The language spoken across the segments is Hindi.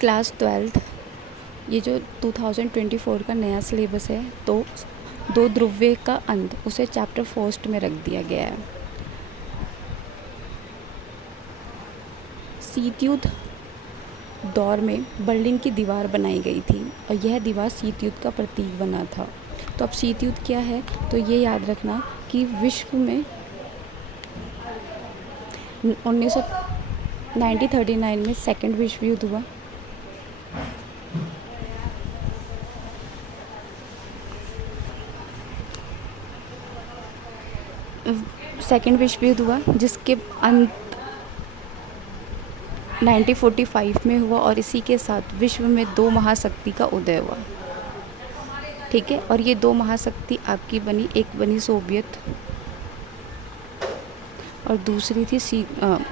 क्लास 12th, ये जो 2024 का नया सिलेबस है, तो दो ध्रुव्य का अंत उसे चैप्टर फर्स्ट में रख दिया गया है। शीत युद्ध दौर में बर्लिन की दीवार बनाई गई थी और यह दीवार शीत युद्ध का प्रतीक बना था। तो अब शीत युद्ध क्या है, तो ये याद रखना कि विश्व में 1939 में सेकेंड विश्व युद्ध हुआ। सेकेंड विश्व युद्ध हुआ जिसके अंत 1945 में हुआ और इसी के साथ विश्व में दो महाशक्ति का उदय हुआ। ठीक है, और ये दो महाशक्ति आपकी बनी, एक बनी सोवियत और दूसरी थी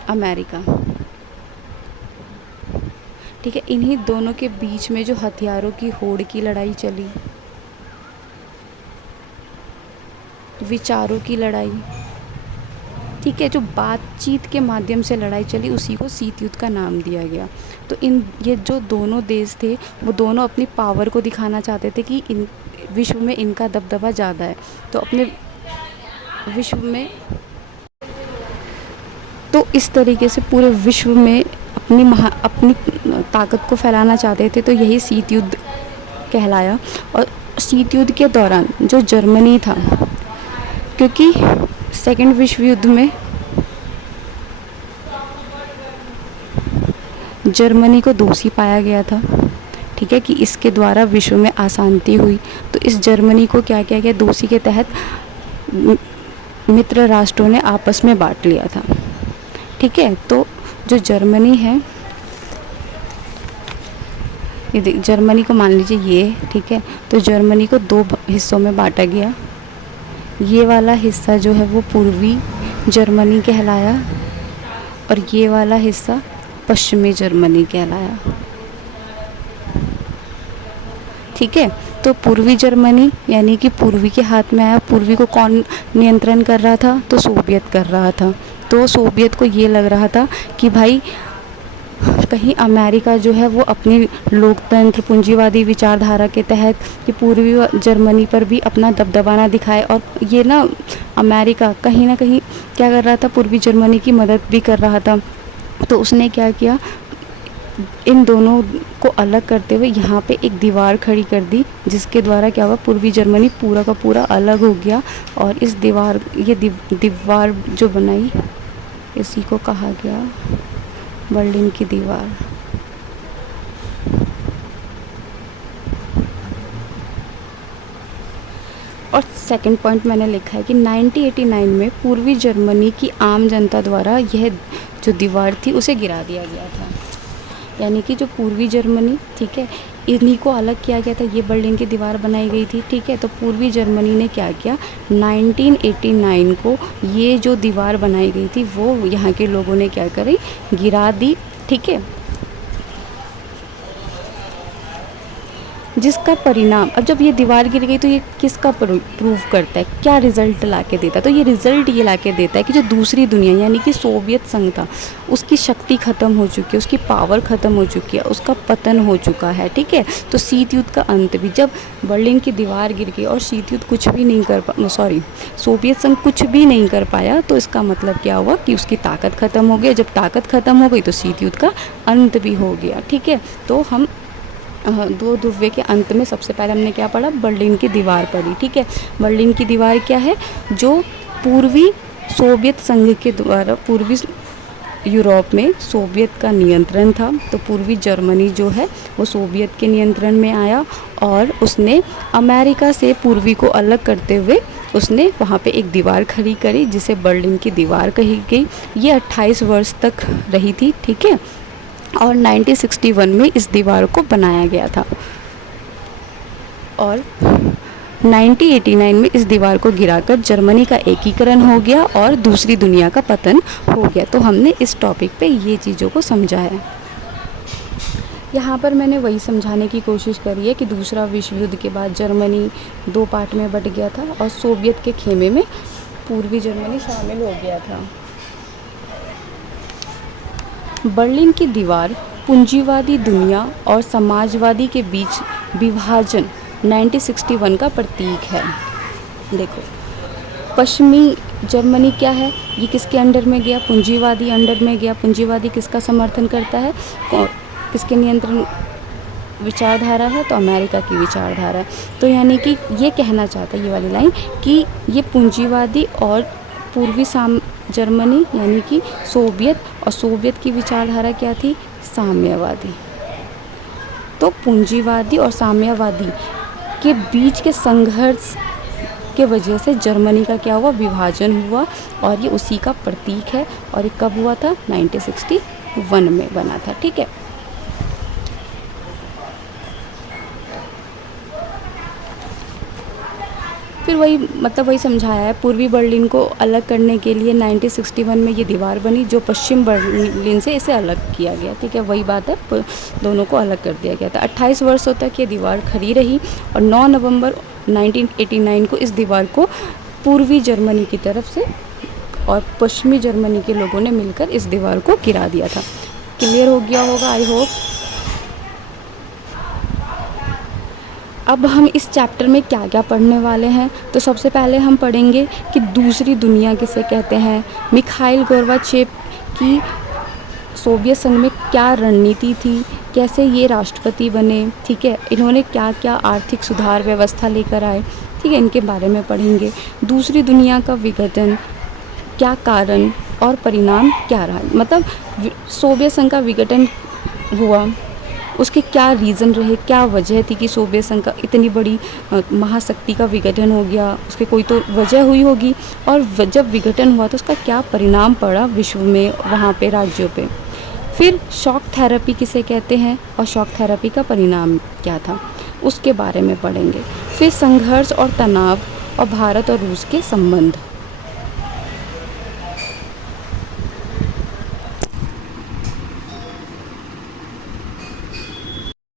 अमेरिका। ठीक है, इन्हीं दोनों के बीच में जो हथियारों की होड़ की लड़ाई चली, विचारों की लड़ाई, ठीक है, जो बातचीत के माध्यम से लड़ाई चली, उसी को शीत युद्ध का नाम दिया गया। तो ये जो दोनों देश थे वो दोनों अपनी पावर को दिखाना चाहते थे कि विश्व में इनका दबदबा ज़्यादा है। तो अपने विश्व में, तो इस तरीके से पूरे विश्व में अपनी ताकत को फैलाना चाहते थे। तो यही शीत युद्ध कहलाया। और शीत युद्ध के दौरान जो जर्मनी था, क्योंकि सेकेंड विश्व युद्ध में जर्मनी को दोषी पाया गया था, ठीक है, कि इसके द्वारा विश्व में अशांति हुई। तो इस जर्मनी को क्या किया गया, दोषी के तहत मित्र राष्ट्रों ने आपस में बांट लिया था। ठीक है, तो जो जर्मनी है, ये जर्मनी को मान लीजिए ये, ठीक है, तो जर्मनी को दो हिस्सों में बांटा गया। ये वाला हिस्सा जो है वो पूर्वी जर्मनी कहलाया और ये वाला हिस्सा पश्चिमी जर्मनी कहलाया। ठीक है, तो पूर्वी जर्मनी यानी कि पूर्वी के हाथ में आया। पूर्वी को कौन नियंत्रण कर रहा था, तो सोवियत कर रहा था। तो सोवियत को ये लग रहा था कि भाई कहीं अमेरिका जो है वो अपनी लोकतंत्र पूंजीवादी विचारधारा के तहत कि पूर्वी जर्मनी पर भी अपना दबदबा ना दिखाए। और ये ना अमेरिका कहीं ना कहीं क्या कर रहा था, पूर्वी जर्मनी की मदद भी कर रहा था। तो उसने क्या किया, इन दोनों को अलग करते हुए यहाँ पे एक दीवार खड़ी कर दी, जिसके द्वारा क्या हुआ, पूर्वी जर्मनी पूरा का पूरा अलग हो गया। और इस दीवार जो बनाई, इसी को कहा गया बर्लिन की दीवार। और सेकंड पॉइंट मैंने लिखा है कि 1989 में पूर्वी जर्मनी की आम जनता द्वारा यह जो दीवार थी उसे गिरा दिया गया था। यानी कि जो पूर्वी जर्मनी, ठीक है, इन्हीं को अलग किया गया था, ये बर्लिन की दीवार बनाई गई थी। ठीक है, तो पूर्वी जर्मनी ने क्या किया, 1989 को ये जो दीवार बनाई गई थी वो यहाँ के लोगों ने क्या करी, गिरा दी। ठीक है, जिसका परिणाम, अब जब ये दीवार गिर गई तो ये किसका प्रूव करता है, क्या रिज़ल्ट ला के देता है, तो ये रिज़ल्ट ये ला के देता है कि जो दूसरी दुनिया यानी कि सोवियत संघ था, उसकी शक्ति ख़त्म हो चुकी है, उसकी पावर ख़त्म हो चुकी है, उसका पतन हो चुका है। ठीक है, तो शीत युद्ध का अंत भी, जब बर्लिन की दीवार गिर गई और शीत युद्ध कुछ भी नहीं सोवियत संघ कुछ भी नहीं कर पाया, तो इसका मतलब क्या हुआ कि उसकी ताकत ख़त्म हो गई। जब ताकत ख़त्म हो गई तो शीत युद्ध का अंत भी हो गया। ठीक है, तो हम दो ध्रुव्य के अंत में सबसे पहले हमने क्या पढ़ा, बर्लिन की दीवार पढ़ी। ठीक है, बर्लिन की दीवार क्या है, जो पूर्वी सोवियत संघ के द्वारा पूर्वी यूरोप में सोवियत का नियंत्रण था। तो पूर्वी जर्मनी जो है वो सोवियत के नियंत्रण में आया और उसने अमेरिका से पूर्वी को अलग करते हुए उसने वहाँ पे एक दीवार खड़ी करी, जिसे बर्लिन की दीवार कही गई। ये 28 वर्ष तक रही थी। ठीक है, और 1961 में इस दीवार को बनाया गया था और 1989 में इस दीवार को गिराकर जर्मनी का एकीकरण हो गया और दूसरी दुनिया का पतन हो गया। तो हमने इस टॉपिक पे ये चीज़ों को समझा है। यहाँ पर मैंने वही समझाने की कोशिश करी है कि दूसरा विश्व युद्ध के बाद जर्मनी दो पार्ट में बट गया था और सोवियत के खेमे में पूर्वी जर्मनी शामिल हो गया था। बर्लिन की दीवार पूंजीवादी दुनिया और समाजवादी के बीच विभाजन 1961 का प्रतीक है। देखो, पश्चिमी जर्मनी क्या है, ये किसके अंडर में गया, पूंजीवादी अंडर में गया। पूंजीवादी किसका समर्थन करता है, किसके नियंत्रण विचारधारा है, तो अमेरिका की विचारधारा है। तो यानी कि ये कहना चाहता है ये वाली लाइन कि ये पूंजीवादी और पूर्वी जर्मनी यानी कि सोवियत, और सोवियत की विचारधारा क्या थी, साम्यवादी। तो पूंजीवादी और साम्यवादी के बीच के संघर्ष के वजह से जर्मनी का क्या हुआ, विभाजन हुआ, और ये उसी का प्रतीक है। और ये कब हुआ था, 1961 में बना था। ठीक है। फिर वही समझाया है, पूर्वी बर्लिन को अलग करने के लिए 1961 में ये दीवार बनी, जो पश्चिम बर्लिन से इसे अलग किया गया। ठीक है, वही बात है, दोनों को अलग कर दिया गया था। 28 वर्षों तक ये दीवार खड़ी रही, और 9 नवंबर 1989 को इस दीवार को पूर्वी जर्मनी की तरफ से और पश्चिमी जर्मनी के लोगों ने मिलकर इस दीवार को गिरा दिया था। क्लियर हो गया होगा, आई होप। अब हम इस चैप्टर में क्या क्या पढ़ने वाले हैं, तो सबसे पहले हम पढ़ेंगे कि दूसरी दुनिया किसे कहते हैं, मिखाइल गोर्बाचेव की सोवियत संघ में क्या रणनीति थी, कैसे ये राष्ट्रपति बने, ठीक है, इन्होंने क्या क्या आर्थिक सुधार व्यवस्था लेकर आए, ठीक है, इनके बारे में पढ़ेंगे। दूसरी दुनिया का विघटन, क्या कारण और परिणाम क्या रहा, मतलब सोवियत संघ का विघटन हुआ, उसके क्या रीज़न रहे, क्या वजह थी कि सोवियत संघ का इतनी बड़ी महाशक्ति का विघटन हो गया, उसके कोई तो वजह हुई होगी, और जब विघटन हुआ तो उसका क्या परिणाम पड़ा विश्व में, वहाँ पे राज्यों पे। फिर शॉक थेरेपी किसे कहते हैं और शॉक थेरेपी का परिणाम क्या था, उसके बारे में पढ़ेंगे। फिर संघर्ष और तनाव और भारत और रूस के संबंध।